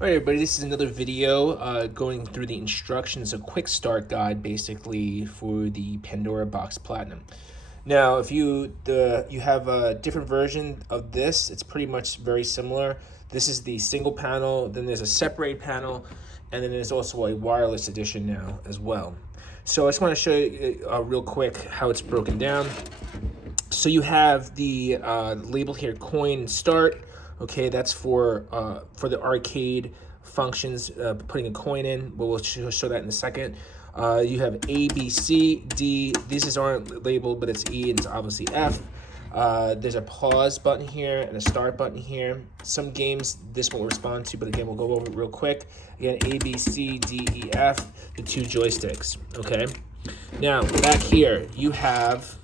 All right, everybody, this is another video going through the instructions, a quick start guide basically for the Pandora Box Platinum. Now, if you have a different version of this, it's pretty much very similar. This is the single panel, then there's a separate panel, and then there's also a wireless edition now as well. So I just want to show you real quick how it's broken down. So you have the label here, coin start. Okay, that's for the arcade functions, putting a coin in, but we'll show that in a second. You have A, B, C, D. These aren't labeled, but it's E and it's obviously F. There's a pause button here and a start button here. Some games this won't respond to, but again, we'll go over it real quick. Again, A, B, C, D, E, F, the two joysticks, okay? Now, back here, you have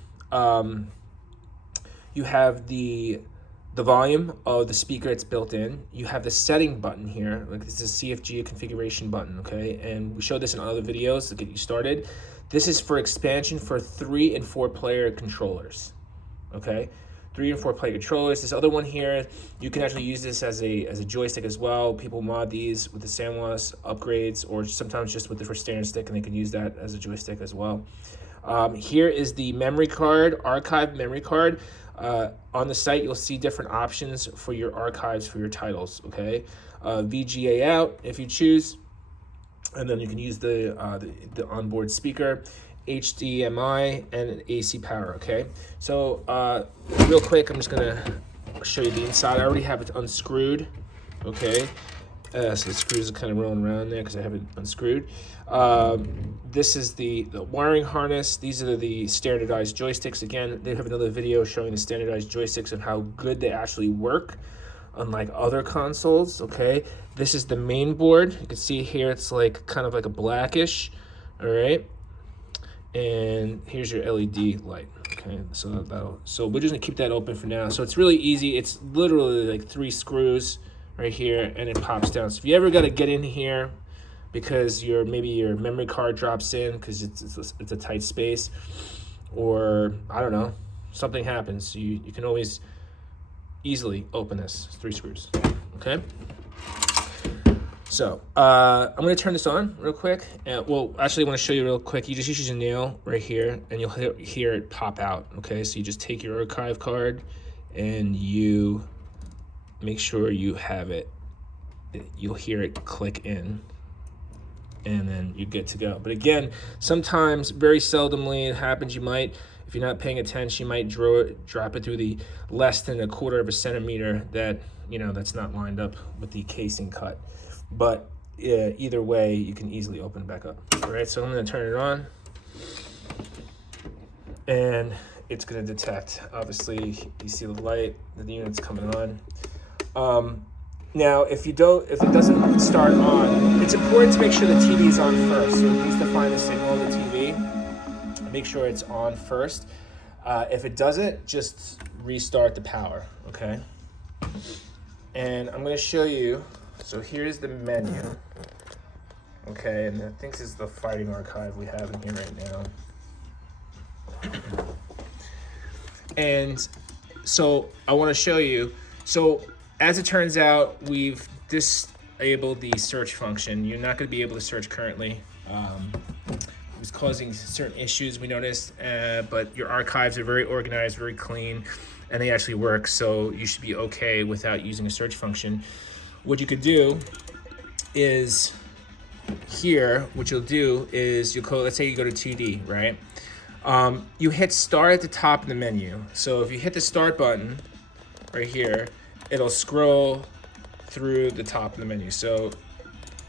the volume of the speaker that's built in. You have the setting button here, like this is a CFG configuration button, okay? And we showed this in other videos to get you started. This is for expansion for 3 and 4 player controllers, okay? 3 and 4 player controllers. This other one here, you can actually use this as a joystick as well. People mod these with the SanWas upgrades, or sometimes just with the standard stick, and they can use that as a joystick as well. Here is the memory card, archive memory card. On the site, you'll see different options for your archives for your titles, okay? VGA out if you choose, and then you can use the onboard speaker, HDMI, and an AC power, okay? So real quick, I'm just gonna show you the inside. I already have it unscrewed, okay? So the screws are kind of rolling around there because I have it unscrewed. This is the wiring harness. These are the standardized joysticks. Again, they have another video showing the standardized joysticks and how good they actually work, unlike other consoles, okay? This is the main board. You can see here it's like kind of like a blackish, all right? And here's your LED light, okay? So we're just gonna keep that open for now. So it's really easy. It's literally like 3 screws right here, and it pops down. So if you ever got to get in here because maybe your memory card drops in because it's a tight space, or I don't know, something happens, you can always easily open this. It's 3 screws, okay? So I'm going to turn this on real quick. Well, actually, I want to show you real quick. You just use your nail right here, and you'll hear it pop out, okay? So you just take your archive card, and you make sure you have it. You'll hear it click in, and then you're good to go. But again, sometimes, very seldomly, it happens. You might, if you're not paying attention, you might drop it through the less than 1/4 of a centimeter that, that's not lined up with the casing cut. But either way, you can easily open it back up. All right, so I'm gonna turn it on, and it's gonna detect, obviously, you see the light, the unit's coming on. Now, if it doesn't start on, it's important to make sure the TV is on first. So it needs to find the signal on the TV. Make sure it's on first. If it doesn't, just restart the power, okay? And I'm gonna show you, so here's the menu, okay? And I think this is the fighting archive we have in here right now. And so I wanna show you, so as it turns out, we've disabled the search function. You're not going to be able to search currently. It was causing certain issues, we noticed, but your archives are very organized, very clean, and they actually work, so you should be okay without using a search function. What you could do is here, what you'll do is let's say you go to 2D, right? You hit start at the top of the menu. So if you hit the start button right here, it'll scroll through the top of the menu. So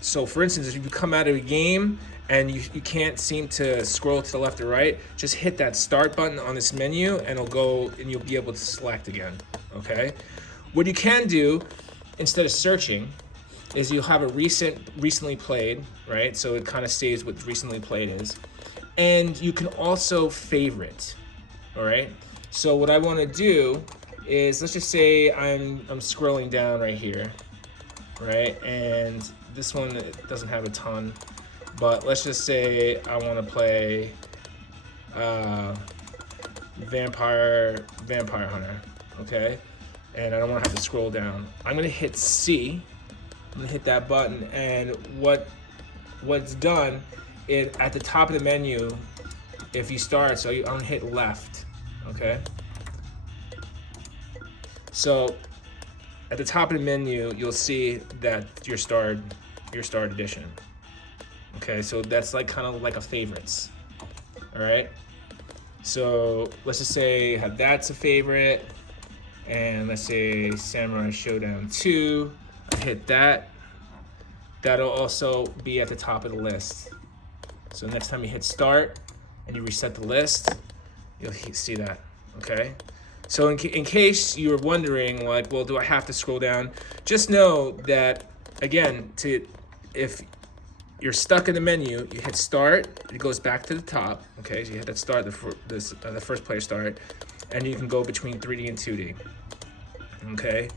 for instance, if you come out of a game and you can't seem to scroll to the left or right, just hit that start button on this menu and it'll go and you'll be able to select again, okay? What you can do instead of searching is you'll have a recently played, right? So it kind of saves what recently played is. And you can also favorite, all right? So what I wanna do is, let's just say I'm scrolling down right here, right? And this one doesn't have a ton, but let's just say I want to play Vampire Hunter, okay? And I don't want to have to scroll down. I'm gonna hit C, I'm gonna hit that button, and what's done is at the top of the menu, if you start, so I'm gonna hit left, okay? So at the top of the menu, you'll see that your starred edition. Okay, so that's like kind of like a favorites. All right. So let's just say that's a favorite, and let's say Samurai Showdown 2. I hit that. That'll also be at the top of the list. So next time you hit start and you reset the list, you'll see that. Okay. So in case you were wondering, like, well, do I have to scroll down? Just know that, again, if you're stuck in the menu, you hit start, it goes back to the top. Okay, so you hit that start, the first player start, and you can go between 3D and 2D. Okay,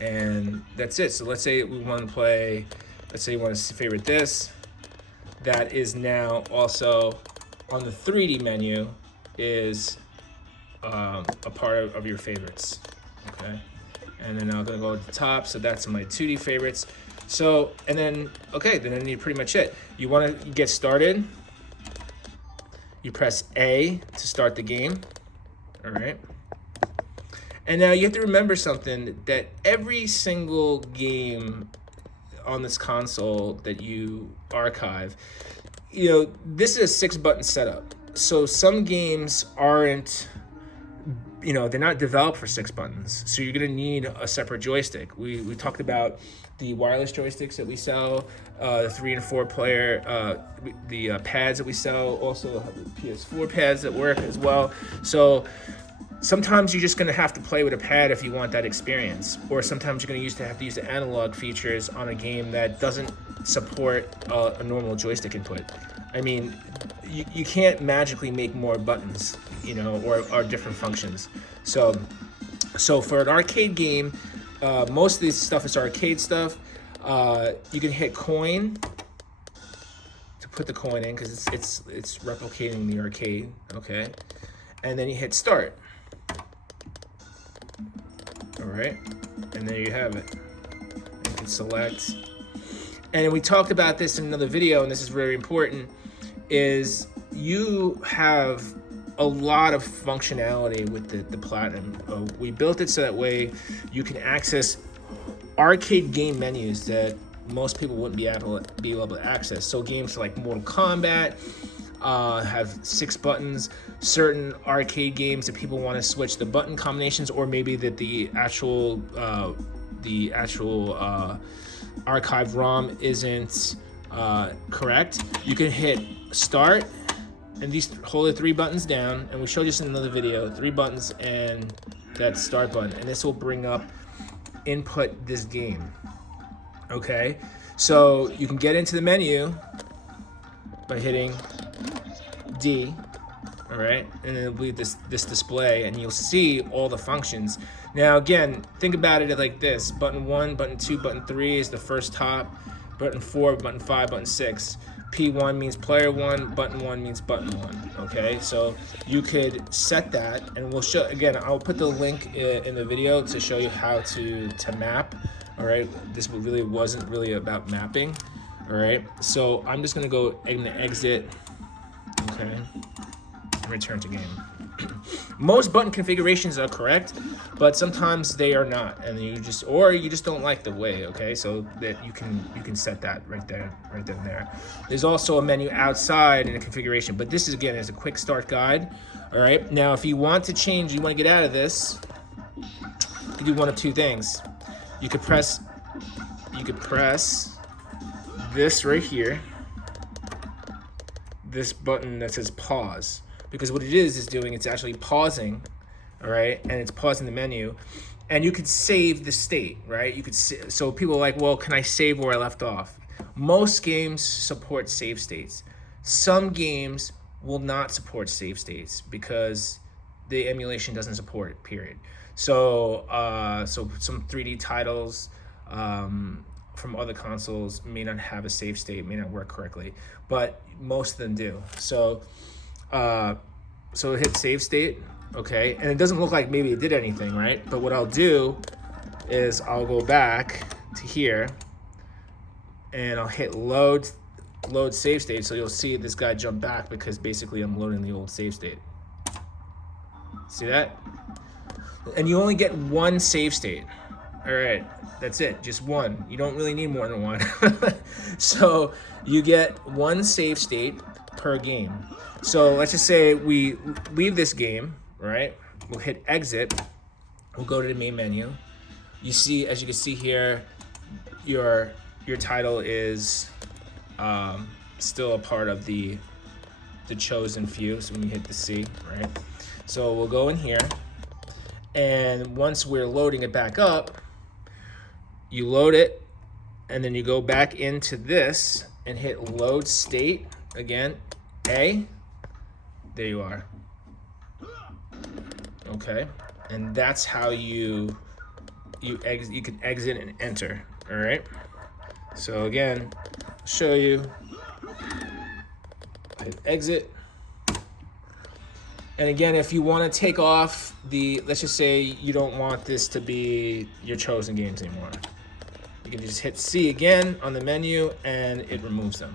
and that's it. So let's say we want to play, let's say you want to favorite this. That is now also on the 3D menu is a part of your favorites. Okay, and then I'm gonna go to the top. So that's my 2D favorites. So, and then, okay, then you're pretty much it. You want to get started, you press A to start the game. All right. And now you have to remember something, that every single game on this console that you archive, you know, this is a 6-button setup. So some games aren't, you know, they're not developed for 6 buttons. So you're gonna need a separate joystick. We talked about the wireless joysticks that we sell, the 3 and 4 player, the pads that we sell, also the PS4 pads that work as well. So sometimes you're just gonna have to play with a pad if you want that experience, or sometimes you're gonna have to use the analog features on a game that doesn't support a normal joystick input. I mean, you can't magically make more buttons, you know, or different functions. So for an arcade game, most of this stuff is arcade stuff. You can hit coin to put the coin in because it's replicating the arcade. Okay, and then you hit start. All right, and there you have it. You can select. And we talked about this in another video, and this is very important, is you have a lot of functionality with the Platinum. We built it so that way you can access arcade game menus that most people wouldn't be able to access. So games like Mortal Kombat have 6 buttons. Certain arcade games that people want to switch the button combinations, or maybe that the actual archive ROM isn't correct, you can hit start, and hold the 3 buttons down, and we showed this in another video, 3 buttons and that start button, and this will bring up input this game. Okay, so you can get into the menu by hitting D. All right, and it'll be this display, and you'll see all the functions. Now again, think about it like this: button 1, button 2, button 3 is the first top, button 4, button 5, button 6. P1 means player 1, button 1 means button 1. Okay, so you could set that, and we'll show, again, I'll put the link in the video to show you how to map. All right, this really wasn't really about mapping. All right, so I'm just gonna go and exit. Okay, return to game. Most button configurations are correct, but sometimes they are not, and you just don't like the way. Okay, so that you can set that right there, right then and there. There's also a menu outside in the configuration, but this is a quick start guide. All right, now if you want to change, you want to get out of this, you can do one of 2 things. You could press this right here, this button that says pause. Because what it is doing, it's actually pausing, all right, and it's pausing the menu, and you could save the state, right? You could so people are like, well, can I save where I left off? Most games support save states. Some games will not support save states because the emulation doesn't support it, period. So so some 3D titles from other consoles may not have a save state, may not work correctly, but most of them do. So hit save state, okay, and it doesn't look like maybe it did anything, right? But what I'll do is I'll go back to here, and I'll hit load save state. So you'll see this guy jump back because basically I'm loading the old save state. See that? And you only get one save state. All right, that's it, just one. You don't really need more than one. So you get one save state per game. So let's just say we leave this game, right? We'll hit exit. We'll go to the main menu. You see, as you can see here, your title is still a part of the chosen few. So when you hit the C, right? So we'll go in here, and once we're loading it back up, you load it, and then you go back into this and hit load state again, A. There you are. Okay, and that's how you can exit and enter. All right. So again, I'll show you. Hit exit. And again, if you want to take off let's just say you don't want this to be your chosen games anymore, you can just hit C again on the menu and it removes them.